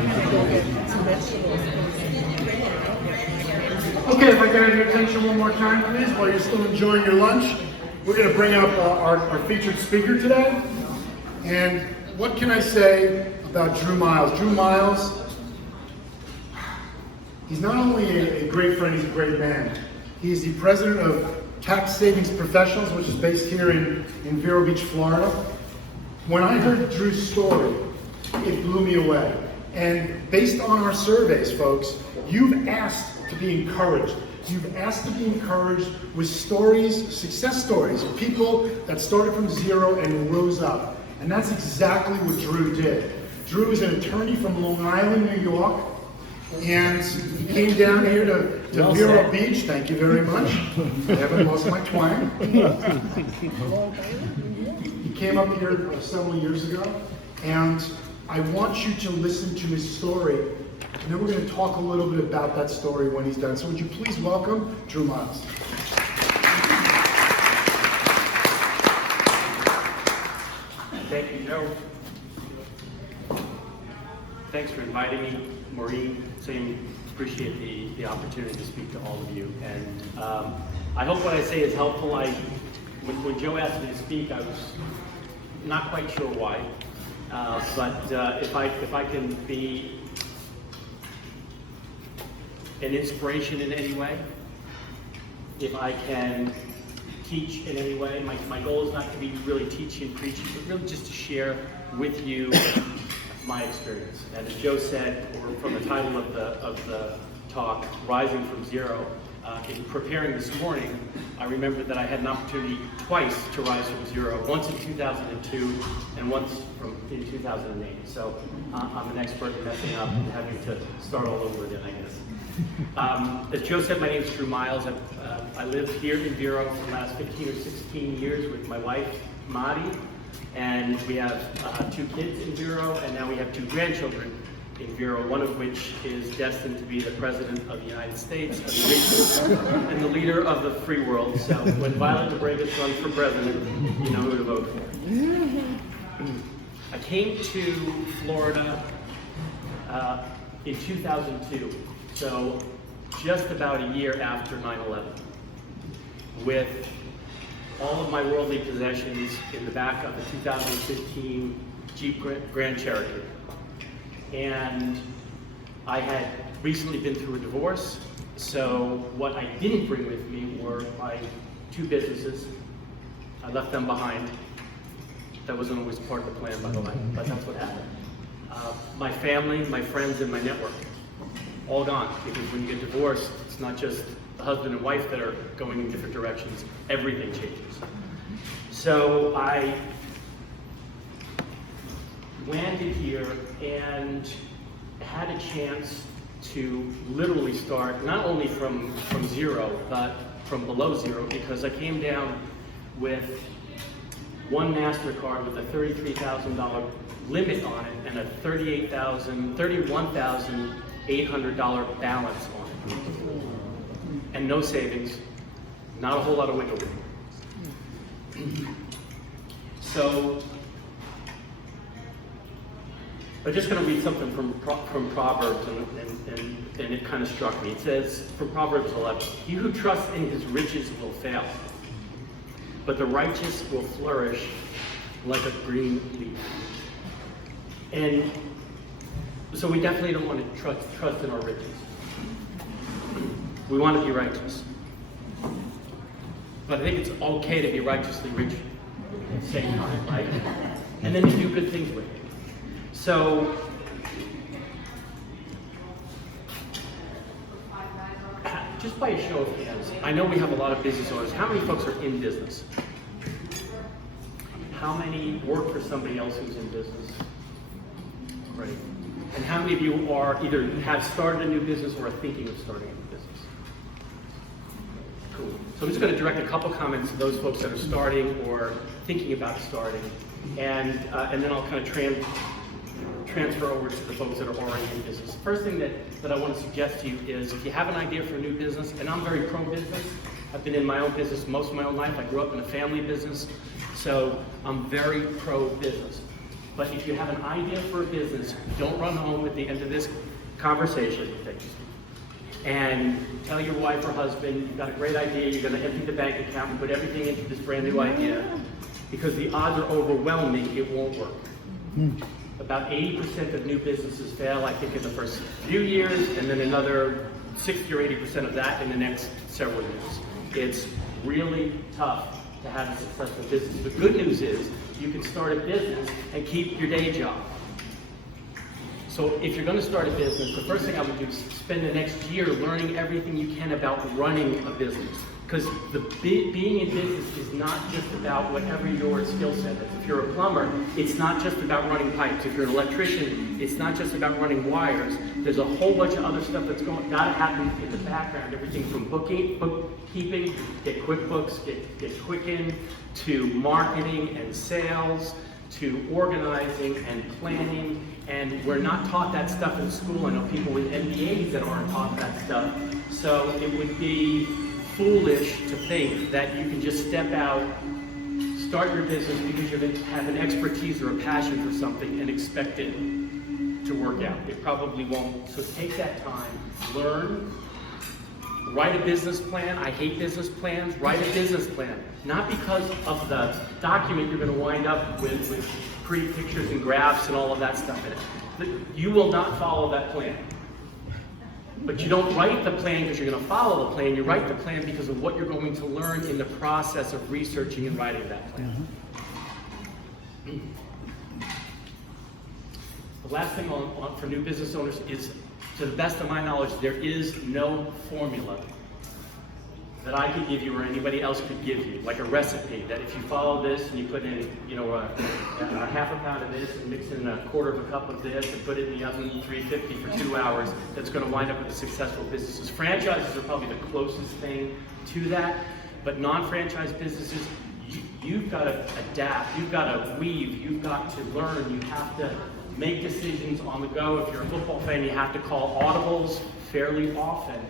Okay, if I can have your attention one more time, please, while you're still enjoying your lunch. We're going to bring up our featured speaker today. And what can I say about Drew Miles? Drew Miles, he's not only a great friend, he's a great man. He's the president of Tax Savings Professionals, which is based here in Vero Beach, Florida. When I heard Drew's story, it blew me away. And based on our surveys, folks, you've asked to be encouraged. You've asked to be encouraged with stories, success stories of people that started from zero and rose up. And that's exactly what Drew did. Drew is an attorney from Long Island, New York, and he came down here to Vero Beach. Thank you very much. I haven't lost my twang. He came up here several years ago, and I want you to listen to his story, and then we're going to talk a little bit about that story when he's done. So would you please welcome Drew Miles. Thank you, Joe. Thanks for inviting me, Maureen. Same, appreciate the opportunity to speak to all of you. And I hope what I say is helpful. When Joe asked me to speak, I was not quite sure why. But if I can be an inspiration in any way, if I can teach in any way, my goal is not to be really teaching, preaching, but really just to share with you my experience. And as Joe said, or from the title of the talk, Rising from Zero, in preparing this morning, I remembered that I had an opportunity twice to rise from zero, once in 2002 and once in 2008. So I'm an expert in messing up and having to start all over again, I guess. As Joe said, my name is Drew Miles. I live here in Vero for the last 15 or 16 years with my wife, Madi, and we have 2 kids in Vero, and now we have 2 grandchildren in Vero, one of which is destined to be the President of the United States and the leader of the free world. So when Violet Nebregas runs for president, you know who to vote for. I came to Florida in 2002, so just about a year after 9/11, with all of my worldly possessions in the back of the 2015 Jeep Grand Cherokee. And I had recently been through a divorce, so what I didn't bring with me were my 2 businesses. I left them behind. That wasn't always part of the plan, by the way, but that's what happened. My family, my friends, and my network, all gone, because when you get divorced, it's not just the husband and wife that are going in different directions, everything changes. So I landed here and had a chance to literally start not only from zero, but from below zero, because I came down with one MasterCard with a $33,000 limit on it and a $31,800 balance on it. And no savings, not a whole lot of wiggle room. So I'm just going to read something from Proverbs, and it kind of struck me. It says, from Proverbs 11, "He who trusts in his riches will fail, but the righteous will flourish like a green leaf." And so we definitely don't want to trust in our riches. We want to be righteous. But I think it's okay to be righteously rich at the same time, right? And then to do good things with it. So, just by a show of hands, I know we have a lot of business owners. How many folks are in business? How many work for somebody else who's in business? Right. And how many of you are either have started a new business or are thinking of starting a new business? Cool. So I'm just going to direct a couple comments to those folks that are starting or thinking about starting, and then I'll kind of transfer over to the folks that are already in business. First thing that I want to suggest to you is, if you have an idea for a new business, and I'm very pro-business, I've been in my own business most of my own life. I grew up in a family business, so I'm very pro-business. But if you have an idea for a business, don't run home at the end of this conversation and tell your wife or husband, you've got a great idea, you're going to empty the bank account and put everything into this brand new idea, because the odds are overwhelming it won't work. About 80% of new businesses fail, I think, in the first few years, and then another 60 or 80% of that in the next several years. It's really tough to have a successful business. The good news is you can start a business and keep your day job. So if you're going to start a business, the first thing I would do is spend the next year learning everything you can about running a business. Because being in business is not just about whatever your skill set is. If you're a plumber, it's not just about running pipes. If you're an electrician, it's not just about running wires. There's a whole bunch of other stuff that's got to happen in the background. Everything from bookkeeping, get QuickBooks, get Quicken, to marketing and sales, to organizing and planning. And we're not taught that stuff in school. I know people with MBAs that aren't taught that stuff. So it would be foolish to think that you can just step out, start your business because you have an expertise or a passion for something and expect it to work out. It probably won't. So take that time, learn, write a business plan. I hate business plans. Write a business plan. Not because of the document you're going to wind up with pretty pictures and graphs and all of that stuff in it. You will not follow that plan. But you don't write the plan because you're going to follow the plan. You write the plan because of what you're going to learn in the process of researching and writing that plan. The last thing for new business owners is, to the best of my knowledge, there is no formula that I could give you or anybody else could give you, like a recipe that if you follow this and you put in, a half a pound of this and mix in a quarter of a cup of this and put it in the oven 350 for 2 hours, that's going to wind up with a successful business. Franchises are probably the closest thing to that, but non-franchise businesses, you've got to adapt, you've got to weave, you've got to learn, you have to make decisions on the go. If you're a football fan, you have to call audibles fairly often.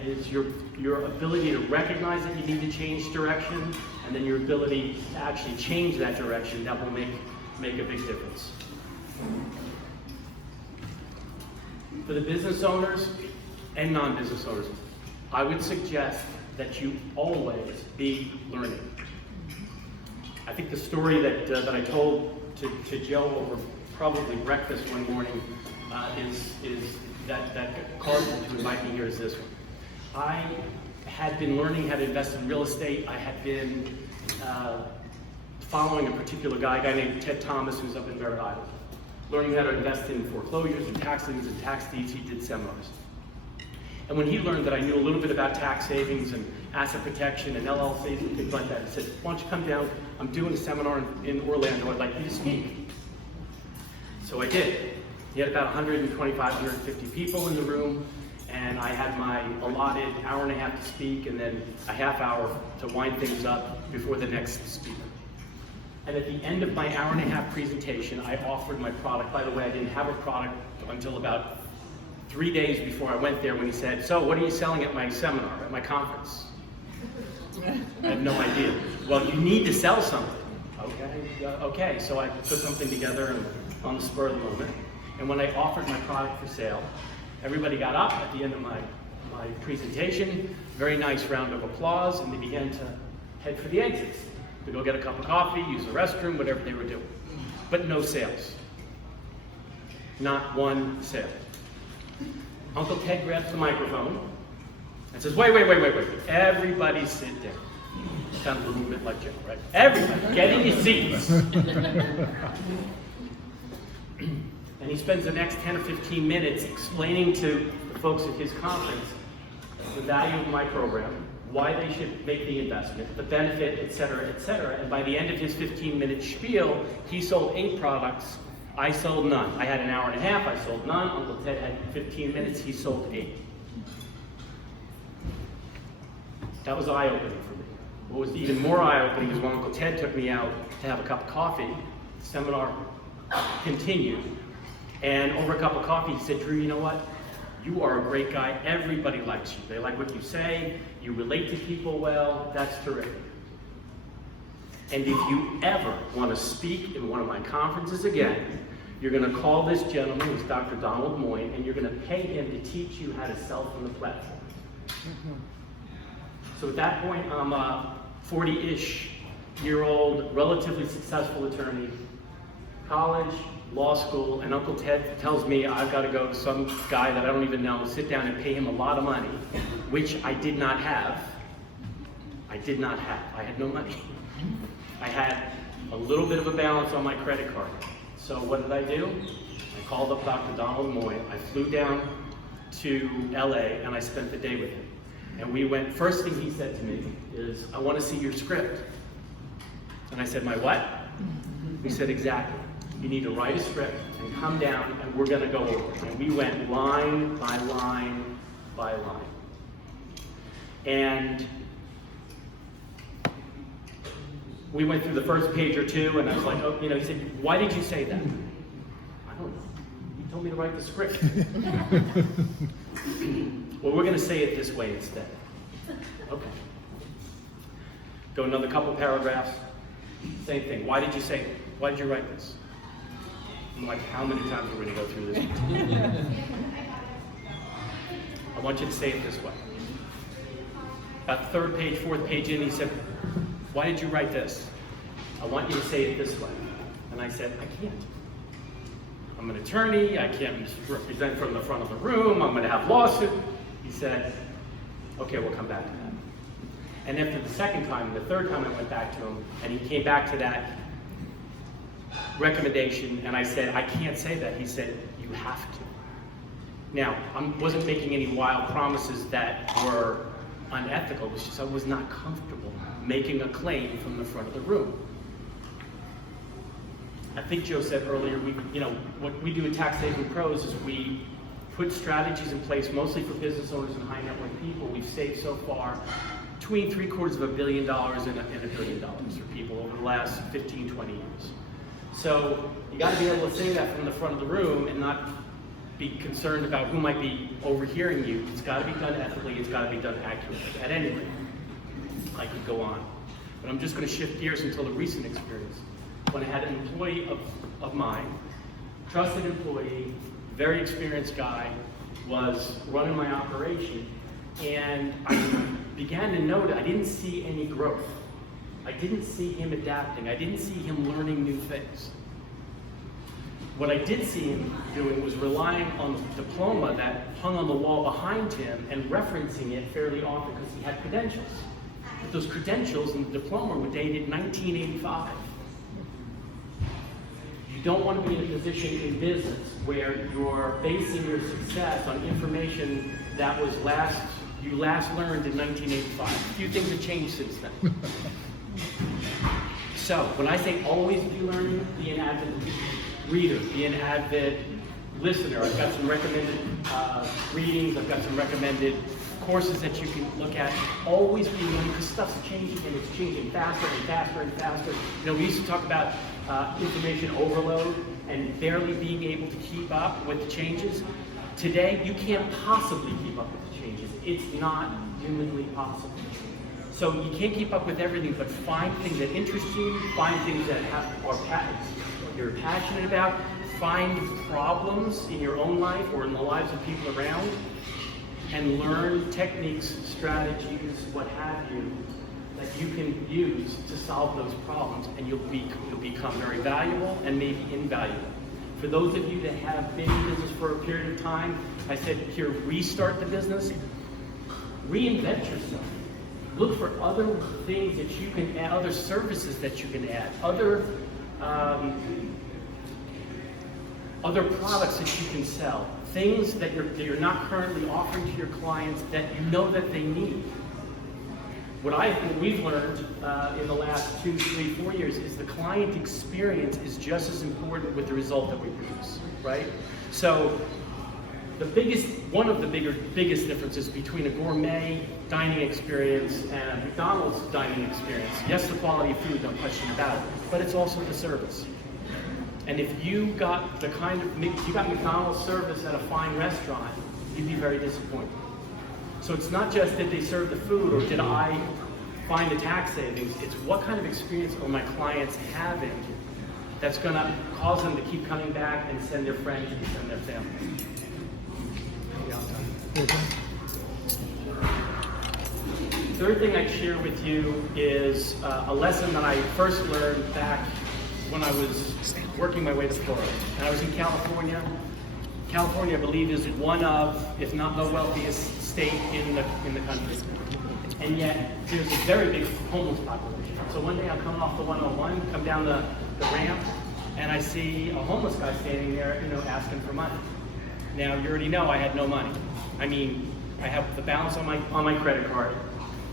It's your ability to recognize that you need to change direction, and then your ability to actually change that direction that will make a big difference. For the business owners and non-business owners, I would suggest that you always be learning. I think the story that I told to Joe over probably breakfast one morning is that caused him to invite me here is this one. I had been learning how to invest in real estate. I had been following a particular guy named Ted Thomas, who's up in Merritt Island, learning how to invest in foreclosures and tax liens and tax deeds. He did seminars. And when he learned that I knew a little bit about tax savings and asset protection and LLCs and things like that, he said, why don't you come down? I'm doing a seminar in Orlando. I'd like you to speak. So I did. He had about 125, 150 people in the room. And I had my allotted hour and a half to speak and then a half hour to wind things up before the next speaker. And at the end of my hour and a half presentation, I offered my product. By the way, I didn't have a product until about 3 days before I went there when he said, so what are you selling at my seminar, at my conference? I had no idea. Well, you need to sell something. Okay, so I put something together on the spur of the moment. And when I offered my product for sale, everybody got up at the end of my presentation, very nice round of applause, and they began to head for the exits to go get a cup of coffee, use the restroom, whatever they were doing. But no sales. Not one sale. Uncle Ted grabs the microphone and says, wait. Everybody sit down. Sounds a little bit like Joe, right? Everybody, get in your seats. And he spends the next 10 or 15 minutes explaining to the folks at his conference the value of my program, why they should make the investment, the benefit, et cetera, et cetera. And by the end of his 15-minute spiel, he sold 8 products. I sold none. I had an hour and a half. I sold none. Uncle Ted had 15 minutes. He sold 8. That was eye-opening for me. What was even more eye-opening is when Uncle Ted took me out to have a cup of coffee. The seminar continued. And over a cup of coffee, he said, Drew, you know what? You are a great guy. Everybody likes you. They like what you say. You relate to people well. That's terrific. And if you ever want to speak in one of my conferences again, you're going to call this gentleman, who's Dr. Donald Moyne, and you're going to pay him to teach you how to sell from the platform. So at that point, I'm a 40-ish year old, relatively successful attorney, college, law school, and Uncle Ted tells me I've got to go to some guy that I don't even know, sit down and pay him a lot of money, which I did not have. I had no money. I had a little bit of a balance on my credit card. So what did I do? I called up Dr. Donald Moyne. I flew down to LA and I spent the day with him. And we went, first thing he said to me is, I want to see your script. And I said, my what? He said, exactly. You need to write a script and come down and we're going to go over it. And we went line by line by line. And we went through the first page or two and I was like, oh, he said, why did you say that? I don't know. You told me to write the script. Well, we're going to say it this way instead. Okay. Go another couple paragraphs. Same thing. Why did you write this? I'm like, how many times are we going to go through this? I want you to say it this way. About third page, fourth page in, he said, why did you write this? I want you to say it this way. And I said, I can't. I'm an attorney. I can't represent from the front of the room. I'm going to have lawsuit. He said, okay, we'll come back to that. And after the second time, the third time I went back to him, and he came back to that recommendation, and I said, I can't say that. He said, you have to. Now, I wasn't making any wild promises that were unethical. It was just I was not comfortable making a claim from the front of the room. I think Joe said earlier, what we do at Tax Saving Pros is we put strategies in place mostly for business owners and high net worth people. We've saved so far between $750 million and $1 billion for people over the last 15, 20 years. So you got to be able to say that from the front of the room and not be concerned about who might be overhearing you. It's got to be done ethically. It's got to be done accurately. At any rate, I could go on. But I'm just going to shift gears until the recent experience. When I had an employee of mine, trusted employee, very experienced guy, was running my operation, and I began to note I didn't see any growth. I didn't see him adapting. I didn't see him learning new things. What I did see him doing was relying on the diploma that hung on the wall behind him and referencing it fairly often because he had credentials. But those credentials and the diploma were dated 1985. You don't want to be in a position in business where you're basing your success on information that was you last learned in 1985. A few things have changed since then. So when I say always be learning, be an avid reader, be an avid listener. I've got some recommended readings, I've got some recommended courses that you can look at. Always be learning because stuff's changing and it's changing faster and faster and faster. We used to talk about information overload and barely being able to keep up with the changes. Today, you can't possibly keep up with the changes. It's not humanly possible. So you can't keep up with everything, but find things that interest you, find things that you're passionate about, find problems in your own life or in the lives of people around, and learn techniques, strategies, what have you, that you can use to solve those problems, and you'll become very valuable and maybe invaluable. For those of you that have been in business for a period of time, I said here, restart the business, reinvent yourself. Look for other things that you can add, other services that you can add, other products that you can sell, things that you're not currently offering to your clients that you know that they need. What we've learned in the last 2, 3, 4 years is the client experience is just as important with the result that we produce, right? So one of the biggest differences between a gourmet dining experience and a McDonald's dining experience, yes, the quality of food, no question about it, but it's also the service. And if you got McDonald's service at a fine restaurant, you'd be very disappointed. So it's not just did they serve the food or did I find the tax savings. It's what kind of experience are my clients having that's going to cause them to keep coming back and send their friends and send their family. Third thing I'd share with you is a lesson that I first learned back when I was working my way to Florida. And I was in California. California, I believe, is one of, if not the wealthiest state in the country. And yet, there's a very big homeless population. So one day I'm coming off the 101, come down the ramp, and I see a homeless guy standing there, asking for money. Now, you already know I had no money. I mean, I have the balance on my credit card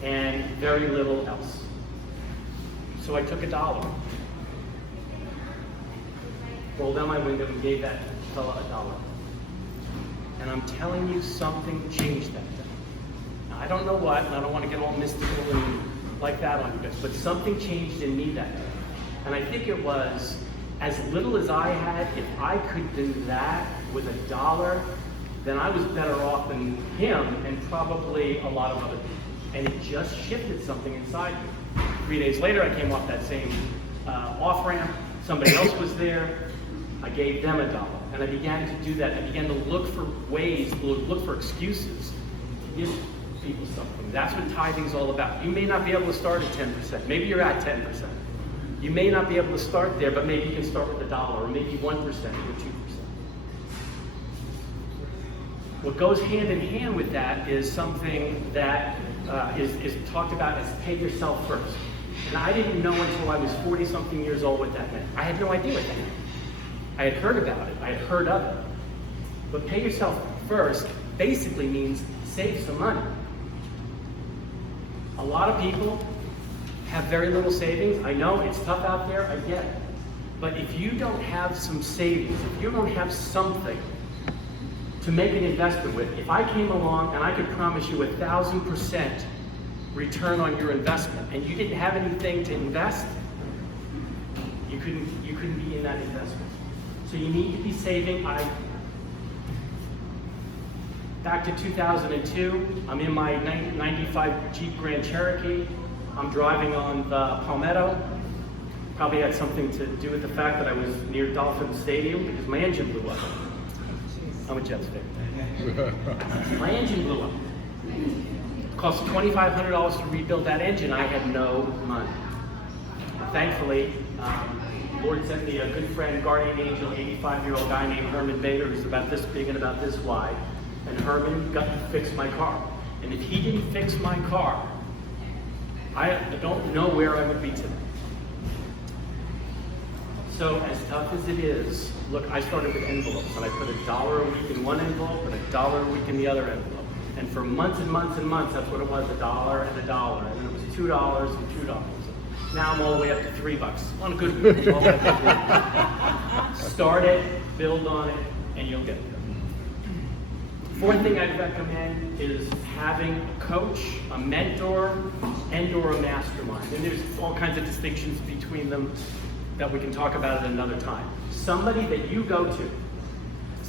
and very little else. So I took $1, rolled down my window and gave that fella $1. And I'm telling you, something changed that day. Now, I don't know what, and I don't want to get all mystical and like that on you guys, but something changed in me that day. And I think it was, as little as I had, if I could do that with $1, then I was better off than him and probably a lot of other people. And it just shifted something inside me. 3 days later, I came off that same off-ramp. Somebody else was there. I gave them $1. And I began to do that. I began to look for ways, look for excuses to give people something. That's what tithing's all about. You may not be able to start at 10%. Maybe you're at 10%. You may not be able to start there, but maybe you can start with $1 or maybe 1% or 2%. What goes hand in hand with that is something that is talked about as pay yourself first. And I didn't know until I was 40-something years old what that meant. I had no idea what that meant. I had heard about it. I had heard of it. But pay yourself first basically means save some money. A lot of people have very little savings. I know it's tough out there. I get it. But if you don't have some savings, if you don't have something to make an investment with, if I came along and I could promise you 1,000% return on your investment and you didn't have anything to invest, you couldn't be in that investment. So you need to be saving. Back to 2002, I'm in my 95 Jeep Grand Cherokee. I'm driving on the Palmetto. Probably had something to do with the fact that I was near Dolphin Stadium because my engine blew up. I'm a Jets fan. My engine blew up. It cost $2,500 to rebuild that engine. I had no money. Thankfully, Lord sent me a good friend, guardian angel, 85-year-old guy named Herman Bader, who's about this big and about this wide. And Herman got to fix my car. And if he didn't fix my car, I don't know where I would be today. So as tough as it is, look, I started with envelopes, and I put $1 a week in one envelope and $1 a week in the other envelope. And for months and months and months, that's what it was, $1 and $1. And then it was $2 and $2. Now I'm all the way up to $3 on a good week. All the way up to $3. Start it, build on it, and you'll get there. Fourth thing I'd recommend is having a coach, a mentor, and/or a mastermind. And there's all kinds of distinctions between them that we can talk about at another time. Somebody that you go to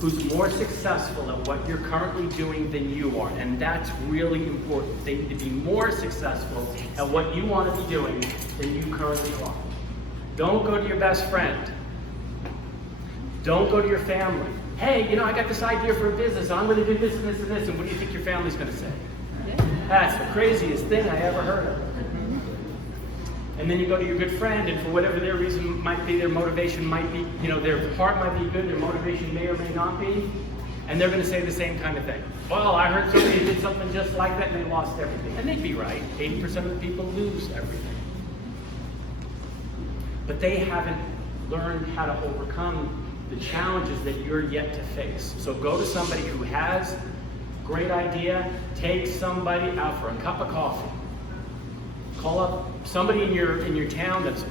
who's more successful at what you're currently doing than you are, and that's really important. They need to be more successful at what you want to be doing than you currently are. Don't go to your best friend. Don't go to your family. Hey, I got this idea for a business. I'm going to do this and this and this, and what do you think your family's going to say? That's the craziest thing I ever heard of. And then you go to your good friend, and for whatever their reason might be, their motivation might be, their heart might be good, their motivation may or may not be, and they're going to say the same kind of thing. Well, I heard somebody did something just like that, and they lost everything. And they'd be right. 80% of the people lose everything. But they haven't learned how to overcome the challenges that you're yet to face. So go to somebody who has a great idea, take somebody out for a cup of coffee. Call up somebody in your town that's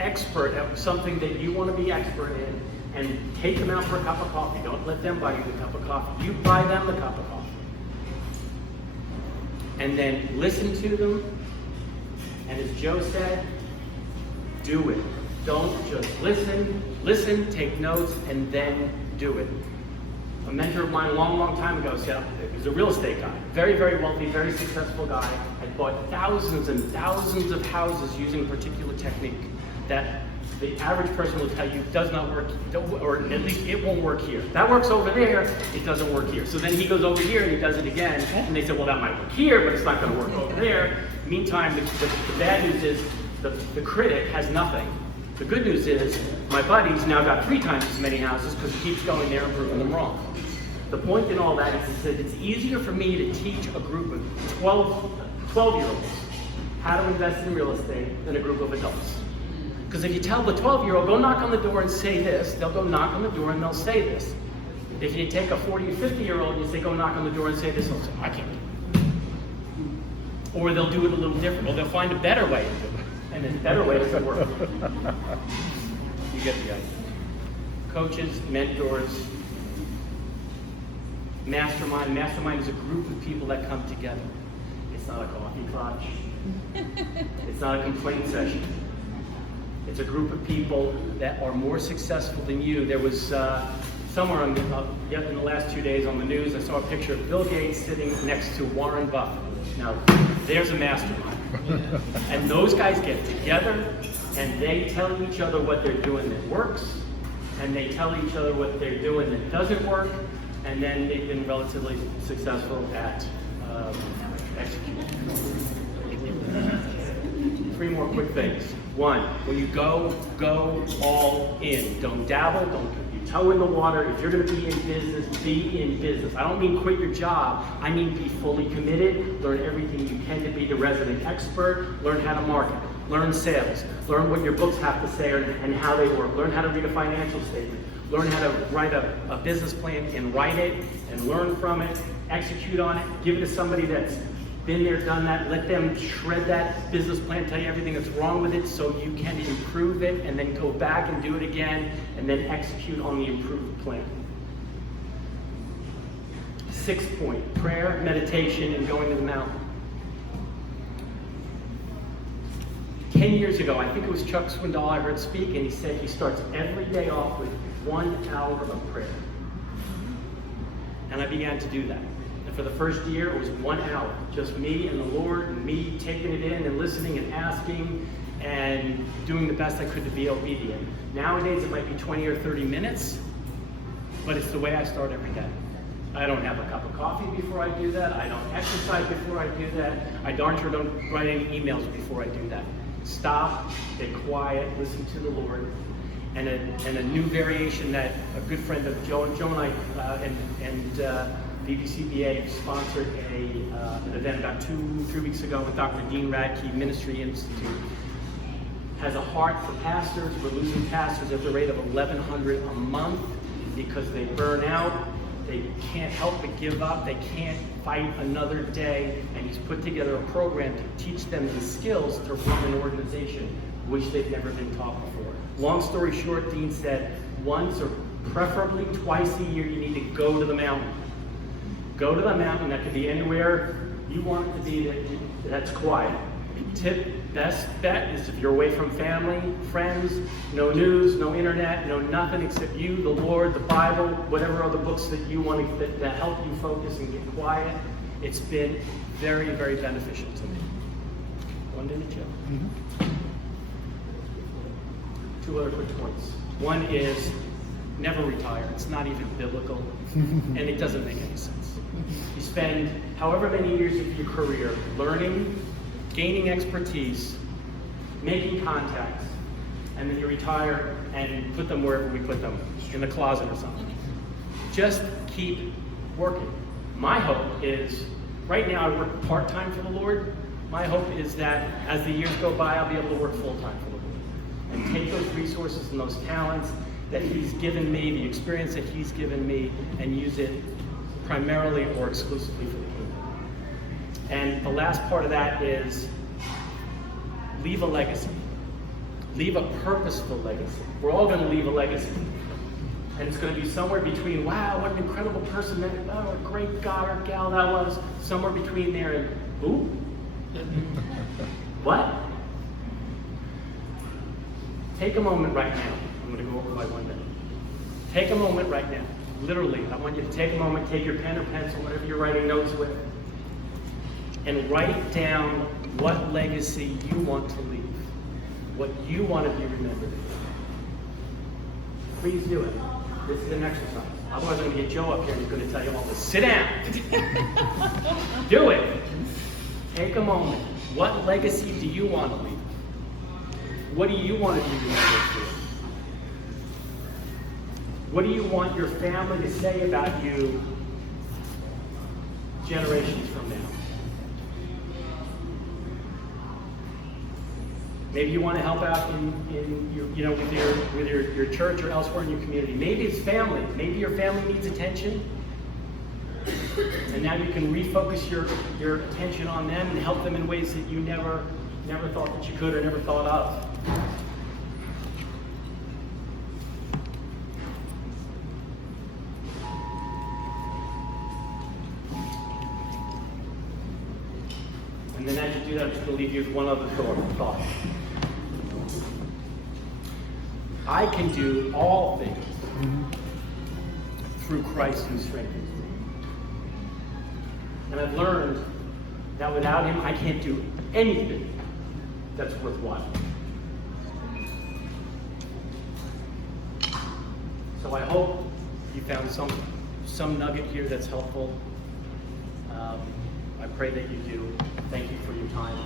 expert at something that you want to be expert in, and take them out for a cup of coffee. Don't let them buy you the cup of coffee. You buy them the cup of coffee. And then listen to them, and as Joe said, do it. Don't just listen, take notes, and then do it. A mentor of mine a long, long time ago said, he was a real estate guy, very, very wealthy, very successful guy, had bought thousands and thousands of houses using a particular technique that the average person will tell you does not work, or at least it won't work here. That works over there, it doesn't work here. So then he goes over here and he does it again, and they say, well, that might work here, but it's not going to work over there. Meantime, the bad news is the critic has nothing. The good news is my buddy's now got 3 times as many houses because he keeps going there and proving them wrong. The point in all that is he said it's easier for me to teach a group of 12-year-olds how to invest in real estate than a group of adults. Because if you tell the 12-year-old, go knock on the door and say this, they'll go knock on the door and they'll say this. If you take a 40 or 50-year-old and you say, go knock on the door and say this, they'll say, I can't do it. Or they'll do it a little different, or they'll find a better way to do it. And the better way doesn't work. You get the idea. Coaches, mentors, mastermind. Mastermind is a group of people that come together. It's not a coffee clutch. It's not a complaint session. It's a group of people that are more successful than you. There was somewhere in the last 2 days on the news, I saw a picture of Bill Gates sitting next to Warren Buffett. Now, there's a mastermind. And those guys get together and they tell each other what they're doing that works, and they tell each other what they're doing that doesn't work, and then they've been relatively successful at executing. 3 more quick things. 1, when you go all in. Don't dabble, don't put your toe in the water. If you're going to be in business, be in business. I don't mean quit your job. I mean be fully committed. Learn everything you can to be the resident expert. Learn how to market. Learn sales. Learn what your books have to say and how they work. Learn how to read a financial statement. Learn how to write a business plan and write it and learn from it. Execute on it. Give it to somebody that's been there, done that. Let them shred that business plan, tell you everything that's wrong with it so you can improve it, and then go back and do it again, and then execute on the improved plan. 6th point, prayer, meditation, and going to the mountain. 10 years ago, I think it was Chuck Swindoll I heard speak, and he said he starts every day off with 1 hour of prayer. And I began to do that. And for the first year, it was 1 hour, just me and the Lord, and me taking it in and listening and asking and doing the best I could to be obedient. Nowadays, it might be 20 or 30 minutes, but it's the way I start every day. I don't have a cup of coffee before I do that. I don't exercise before I do that. I darn sure don't write any emails before I do that. Stop, get quiet, listen to the Lord. And a new variation that a good friend of Joe and I and BBCBA sponsored an event about 2-3 weeks ago with Dr. Dean Radke, Ministry Institute. Has a heart for pastors. We're losing pastors at the rate of 1,100 a month because they burn out. They can't help but give up. They can't fight another day. And he's put together a program to teach them the skills to run an organization, which they've never been taught before. Long story short, Dean said, once or preferably twice a year, you need to go to the mountain. Go to the mountain. That could be anywhere you want it to be that's quiet. Best bet is if you're away from family, friends, no news, no internet, no nothing except you, the Lord, the Bible, whatever other books that you want that help you focus and get quiet. It's been very, very beneficial to me. 1 minute, Joe. 2 other quick points. 1 is never retire. It's not even biblical, and it doesn't make any sense. You spend however many years of your career learning, gaining expertise, making contacts, and then you retire and put them wherever we put them, in the closet or something. Just keep working. My hope is, right now I work part-time for the Lord. My hope is that as the years go by, I'll be able to work full-time for the Lord and take those resources and those talents that He's given me, the experience that He's given me, and use it primarily or exclusively for the kingdom. And the last part of that is leave a legacy. Leave a purposeful legacy. We're all going to leave a legacy. And it's going to be somewhere between, wow, what an incredible person that, oh, what a great guy or gal that was. Somewhere between there and, ooh, what? Take a moment right now. I'm going to go over by 1 minute. Take a moment right now literally, I want you to take a moment, take your pen or pencil, whatever you're writing notes with, and write down what legacy you want to leave, what you want to be remembered for. Please do it. This is an exercise. Otherwise, I'm going to get Joe up here and he's going to tell you all this. Sit down. Do it. Take a moment. What legacy do you want to leave? What do you want to be remembered for? What do you want your family to say about you generations from now? Maybe you want to help out in your, with your church or elsewhere in your community. Maybe it's family. Maybe your family needs attention. And now you can refocus your attention on them and help them in ways that you never thought that you could or never thought of. And then as you do that, I'm just going to leave you with one other thought. I can do all things through Christ who strengthens me. And I've learned that without him, I can't do anything that's worthwhile. So I hope you found some nugget here that's helpful. I pray that you do. Thank you for your time.